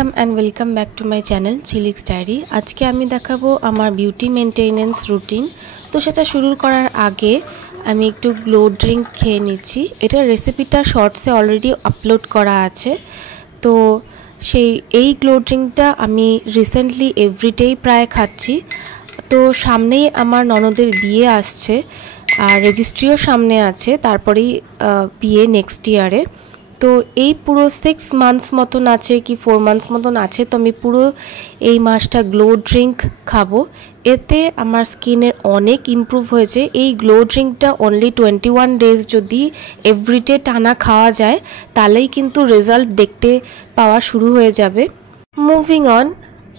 Welcome back to my channel चिलिक्स diary. आज के आमी देखाबो आमार बिউটি मेनटेनेंस रूटीन। तो सेटा शुरू करार आगे आमी एकटू ग्लो ड्रिंक खेये निচ্ছি। एटार रेसिपिटा शर्ट्से अलरेडी आपलोड करा आछे। तो सेई ग्लो ड्रिंकटा आमी रिसेंटली एवरिडे प्राय खाচ্ছি। तो सामनेई आमार ननदेर बिये आसছে और रेजिस्ट्रिओ सामने आछे, तारपरेई बिये नेक्स्ट यारे। तो ये पुरो 6 मान्थ्स मतन आछे कि 4 मान्थ्स मतन आछे। तो आमी पुरो এই মাসটা গ্লো ড্রিঙ্ক খাবো। এতে আমার স্কিনের অনেক ইমপ্রুভ হয়েছে। এই গ্লো ড্রিঙ্কটা অনলি 21 ডেজ যদি এভরিডে টানা খাওয়া যায় তাহলেই কিন্তু রেজাল্ট দেখতে পাওয়া শুরু হয়ে যাবে। মুভিং অন,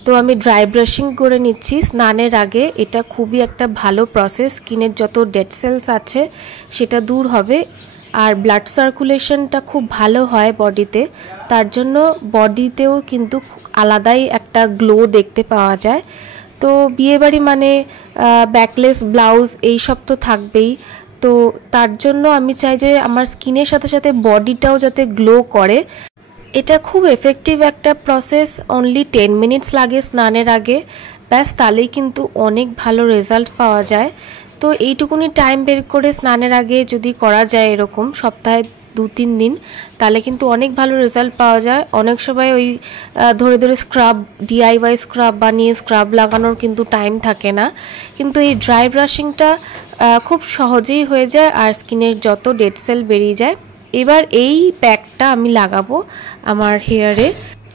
তো আমি ড্রাই ব্রাশিং করে নিচ্ছি স্নানের আগে। এটা খুবই একটা ভালো প্রসেস, স্কিনের যত ডেড সেলস আছে সেটা দূর হবে और ब्लाड सार्कुलेशनटा खूब भालो है बडिते, तार जन्य बडितेও किन्तु आलादाई एकटा ग्लो देखते पाওয়া যায়। तो बिये बाड़ी माने बैकलेस ब्लाउज এই সব তো থাকবেই। তো তার জন্য আমি চাই যে আমার স্কিনের সাথে সাথে বডিটাও যাতে গ্লো করে। এটা খুব এফেক্টিভ একটা প্রসেস, অনলি 10 মিনিটস লাগে স্নানের আগে, ব্যাস তাহলেই কিন্তু অনেক ভালো রেজাল্ট পাওয়া যায়। तो এইটুকুনি টাইম বের করে স্নানের আগে যদি করা যায় এরকম সপ্তাহে 2-3 দিন তাহলে কিন্তু অনেক ভালো রেজাল্ট পাওয়া যায়। অনেক সময় ওই ধরে ধরে স্ক্রাব ডিআইওয়াই স্ক্রাব বানিয়ে স্ক্রাব লাগানোর কিন্তু টাইম থাকে না, কিন্তু এই ড্রাই ব্রাশিংটা খুব সহজেই হয়ে যায় আর স্কিনের যত ডেড সেল বেরিয়ে যায়। এবার এই প্যাকটা আমি লাগাবো আমার হেয়ারে।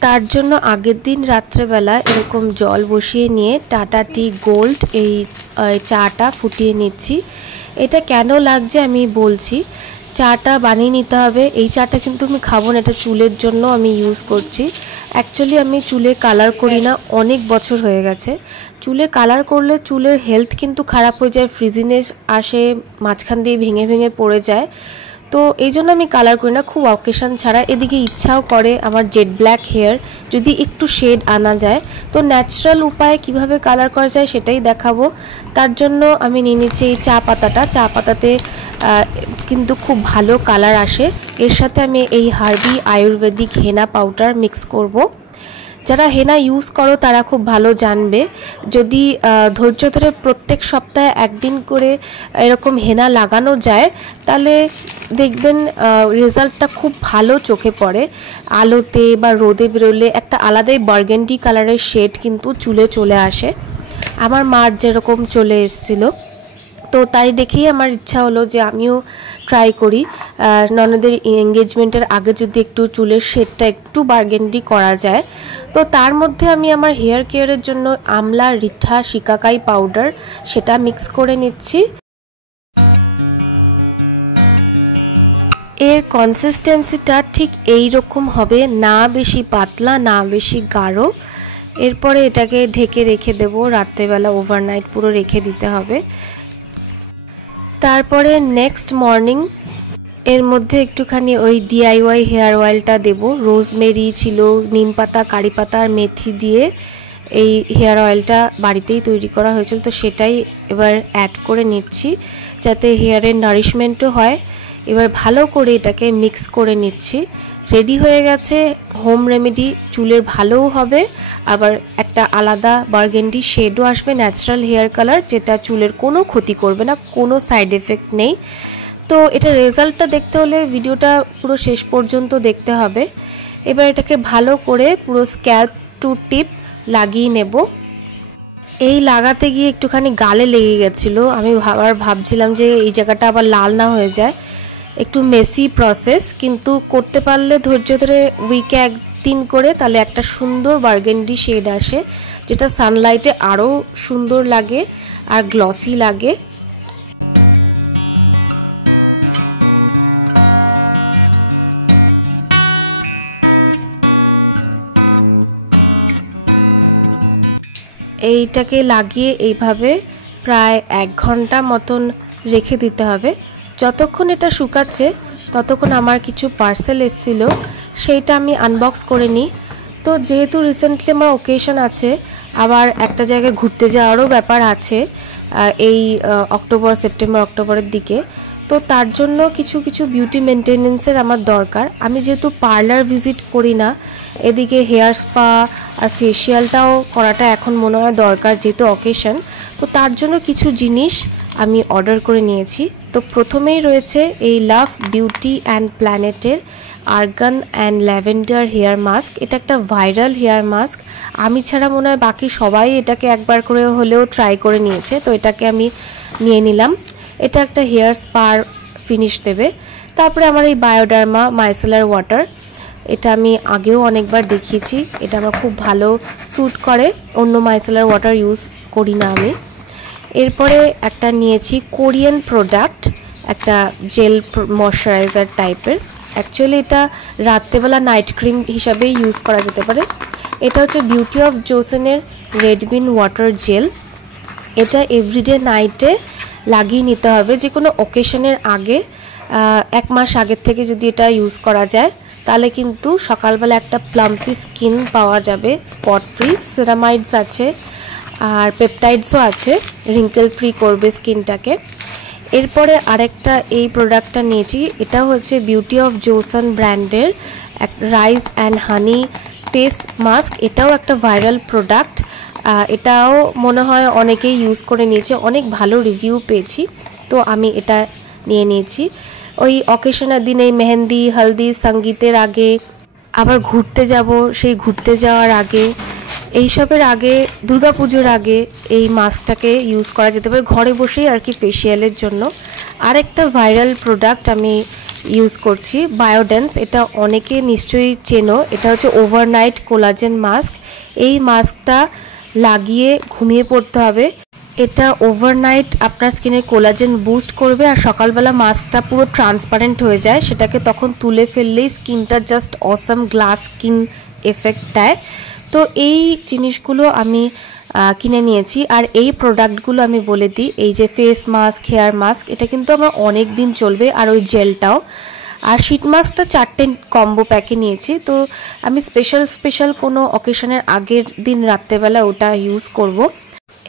তার জন্য আগের দিন রাত্রেবেলা এরকম জল বসিয়ে নিয়ে টাটা টি গোল্ড এই চাটা ফুটিয়ে নিচ্ছি। এটা কেন লাগছে আমি বলছি। চাটা বানিয়ে নিতে হবে। এই চাটা কিন্তু আমি খাবো না, এটা চুলের জন্য আমি ইউজ করছি। অ্যাকচুয়ালি আমি চুলে কালার করি না, অনেক বছর হয়ে গেছে। চুলে কালার করলে চুলের হেলথ কিন্তু খারাপ হয়ে যায়, ফ্রিজিনেস আসে, মাঝখান দিয়ে ভেঙে ভেঙে পড়ে যায়। তো এই জন্য আমি কালার করি না, খুব অকেশন ছাড়া। এদিকে ইচ্ছাও করে আমার জেড ব্ল্যাক হেয়ার যদি একটু শেড আনা যায়। তো ন্যাচারাল উপায়ে কিভাবে কালার করা যায় সেটাই দেখাবো। তার জন্য আমি নিয়ে নিচ্ছি এই চা পাতাটা। চা পাতাতে কিন্তু খুব ভালো কালার আসে। এর সাথে আমি এই হার্বি আয়ুর্বেদিক হেনা পাউডার মিক্স করব। যারা হেনা ইউজ করো তারা খুব ভালো জানবে। যদি ধৈর্য ধরে প্রত্যেক সপ্তাহে একদিন করে এরকম হেনা লাগানো যায় তাহলে দেখবেন রেজাল্টটা খুব ভালো চোখে পড়ে। আলোতে বা রোদে বেরোলে একটা আলাদাই বার্গেন্ডি কালারের শেড কিন্তু চুলে চলে আসে। আমার মার যেরকম চলে এসেছিল, তো তাই দেখেই আমার ইচ্ছা হলো যে আমিও ট্রাই করি। ননদের এঙ্গেজমেন্টের আগে যদি একটু চুলের শেডটা একটু বার্গেন্ডি করা যায়। তো তার মধ্যে আমি আমার হেয়ার কেয়ারের জন্য আমলা রিঠা শিকাকাই পাউডার সেটা মিক্স করে নিচ্ছি। এর কনসিস্টেন্সিটা ঠিক এই রকম হবে, না বেশি পাতলা না বেশি গাঢ়। এরপরে এটাকে ঢেকে রেখে দেব, রাত্রেবেলা ওভারনাইট পুরো রেখে দিতে হবে। তারপরে নেক্সট মর্নিং এর মধ্যে একটুখানি ওই ডিআইওয়াই হেয়ার অয়েলটা দেব। রোজমেরি ছিল, নিম পাতা, কারি পাতা আর মেথি দিয়ে এই হেয়ার অয়েলটা বাড়িতেই তৈরি করা হয়েছিল। তো সেটাই এবার অ্যাড করে নিচ্ছি যাতে হেয়ারের নারিশমেন্টও হয়। এবার ভালো করে এটাকে মিক্স করে নিচ্ছি। রেডি হয়ে গেছে হোম রেমেডি, চুলের ভালোও হবে আবার একটা আলাদা বার্গেন্ডি শেডও আসবে, ন্যাচারাল হেয়ার কালার, যেটা চুলের কোনো ক্ষতি করবে না, কোনো সাইড এফেক্ট নেই। তো এটা রেজাল্টটা দেখতে হলে ভিডিওটা পুরো শেষ পর্যন্ত দেখতে হবে। এবার এটাকে ভালো করে পুরো স্ক্যাল্প টু টিপ লাগিয়ে নেব। এই লাগাতে গিয়ে একটুখানি গালে লেগে গেছিলো, আমি আবার ভাবছিলাম যে এই জায়গাটা আবার লাল না হয়ে যায়। একটু মেসি প্রসেস, কিন্তু করতে পারলে ধৈর্য ধরে উইকে একদিন করে তাহলে একটা সুন্দর বার্গেন্ডি শেড আসে, যেটা সানলাইটে আরও সুন্দর লাগে আর গ্লসি লাগে। এইটাকে লাগিয়ে এইভাবে প্রায় 1 ঘন্টা মতন রেখে দিতে হবে। যতক্ষণ এটা শুকাচ্ছে ততক্ষণ আমার কিছু পার্সেল এসেছিল, সেইটা আমি আনবক্স করে নিই। তো যেহেতু রিসেন্টলি আমার ওকেশন আছে, আবার একটা জায়গায় ঘুরতে যাওয়ারও ব্যাপার আছে এই অক্টোবর সেপ্টেম্বর অক্টোবরের দিকে। তো তার জন্য কিছু কিছু বিউটি মেনটেনেন্সের আমার দরকার। আমি যেহেতু পার্লার ভিজিট করি না, এদিকে হেয়ার স্পা আর ফেসিয়ালটাও করাটা এখন মনে হয় দরকার যেহেতু অকেশন, তো তার জন্য কিছু জিনিস আমি অর্ডার করে নিয়েছি। তো প্রথমেই রয়েছে এই লাভ বিউটি অ্যান্ড প্ল্যানেটের argan and lavender hair mask. এটা একটা ভাইরাল হেয়ার মাস্ক, আমি ছাড়া মনে হয় বাকি সবাই এটাকে একবার করে হলেও ট্রাই করে নিয়েছে, তো এটাকে আমি নিয়ে নিলাম। এটা একটা হেয়ার স্পার ফিনিশ দেবে। তারপরে আমার এই বায়োডার্মা মাইসেলার ওয়াটার, এটা আমি আগেও অনেকবার দেখিয়েছি, এটা আমার খুব ভালো স্যুট করে, অন্য মাইসেলার ওয়াটার ইউজ করি না আমি। এরপরে একটা নিয়েছি কোরিয়ান প্রোডাক্ট, একটা জেল ময়শ্চারাইজার টাইপের। অ্যাকচুয়ালি এটা রাত্রেবেলা নাইট ক্রিম হিসাবেই ইউজ করা যেতে পারে। এটা হচ্ছে বিউটি অফ জোসেনের রেডবিন ওয়াটার জেল। এটা এভরিডে নাইটে লাগিয়ে নিতে হবে, যে কোনো অকেশনের আগে, 1 মাস আগের থেকে যদি এটা ইউজ করা যায় তাহলে কিন্তু সকালবেলা একটা প্লাম্পি স্কিন পাওয়া যাবে, স্পট ফ্রি। সেরামাইডস আছে আর পেপটাইডসও আছে, রিঙ্কেল ফ্রি করবে স্কিনটাকে। এরপরে আরেকটা এই প্রোডাক্টটা নিয়েছি, এটা হচ্ছে বিউটি অফ জোসন ব্র্যান্ডের rice and honey face mask. এটাও একটা ভাইরাল প্রোডাক্ট, এটাও মনে হয় অনেকেই ইউজ করে নিয়েছে, অনেক ভালো রিভিউ পেয়েছি, তো আমি এটা নিয়ে নিয়েছি। ওই অকেশনের দিনে মেহেন্দি, হলদি, সঙ্গীতের আগে, আবার ঘুরতে যাব, সেই ঘুরতে যাওয়ার আগে, এইসবের আগে, দুর্গাপুজোর আগে এই মাস্কটাকে ইউজ করা যেতে পারে ঘরে বসেই আর কি, ফেসিয়ালের জন্য। আরেকটা ভাইরাল প্রোডাক্ট আমি ইউজ করছি, বায়োডেন্স। এটা অনেকে নিশ্চয়ই চেনো, এটা হচ্ছে ওভারনাইট কোলাজেন মাস্ক। এই মাস্কটা লাগিয়ে ঘুমিয়ে পড়তে হবে। এটা ওভারনাইট আপনার স্কিনে কোলাজেন বুস্ট করবে, আর সকালবেলা মাস্কটা পুরো ট্রান্সপারেন্ট হয়ে যায়, সেটাকে তখন তুলে ফেললেই স্কিনটা just awesome glass skin effect দেয়। তো এই জিনিসগুলো আমি কিনে নিয়েছি। আর এই প্রোডাক্টগুলো আমি বলে দিই, এই যে ফেস মাস্ক, হেয়ার মাস্ক, এটা কিন্তু আমার অনেক দিন চলবে, আর ওই জেলটাও। আর শীট মাস্কটা 4টে কম্বো প্যাকে নিয়েছি, তো আমি স্পেশাল কোনো অকেশনের আগের দিন রাত্রেবেলা ওটা ইউজ করব।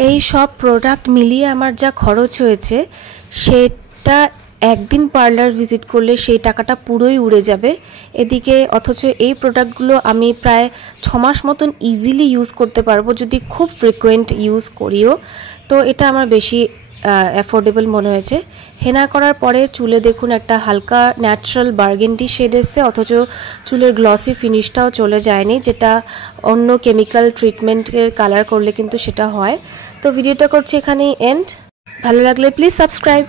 এই সব প্রোডাক্ট মিলিয়ে আমার যা খরচ হয়েছে সেটা একদিন পার্লার ভিজিট করলে সেই টাকাটা পুরোই উড়ে যাবে এদিকে। অথচ এই প্রোডাক্টগুলো আমি প্রায় 6 মাস মতন ইজিলি ইউজ করতে পারবো যদি খুব ফ্রিকোয়েন্ট ইউজ করিও। তো এটা আমার বেশি অ্যাফোর্ডেবল মনে হয়েছে। হেনা করার পরে চুলে দেখুন একটা হালকা ন্যাচারাল বার্গেন্ডি শেড এসছে, অথচ চুলের গ্লসি ফিনিশটাও চলে যায়নি, যেটা অন্য কেমিক্যাল ট্রিটমেন্টের কালার করলে কিন্তু সেটা হয়। তো ভিডিওটা করছি এখানেই এন্ড। ভালো লাগলে প্লিজ সাবস্ক্রাইব।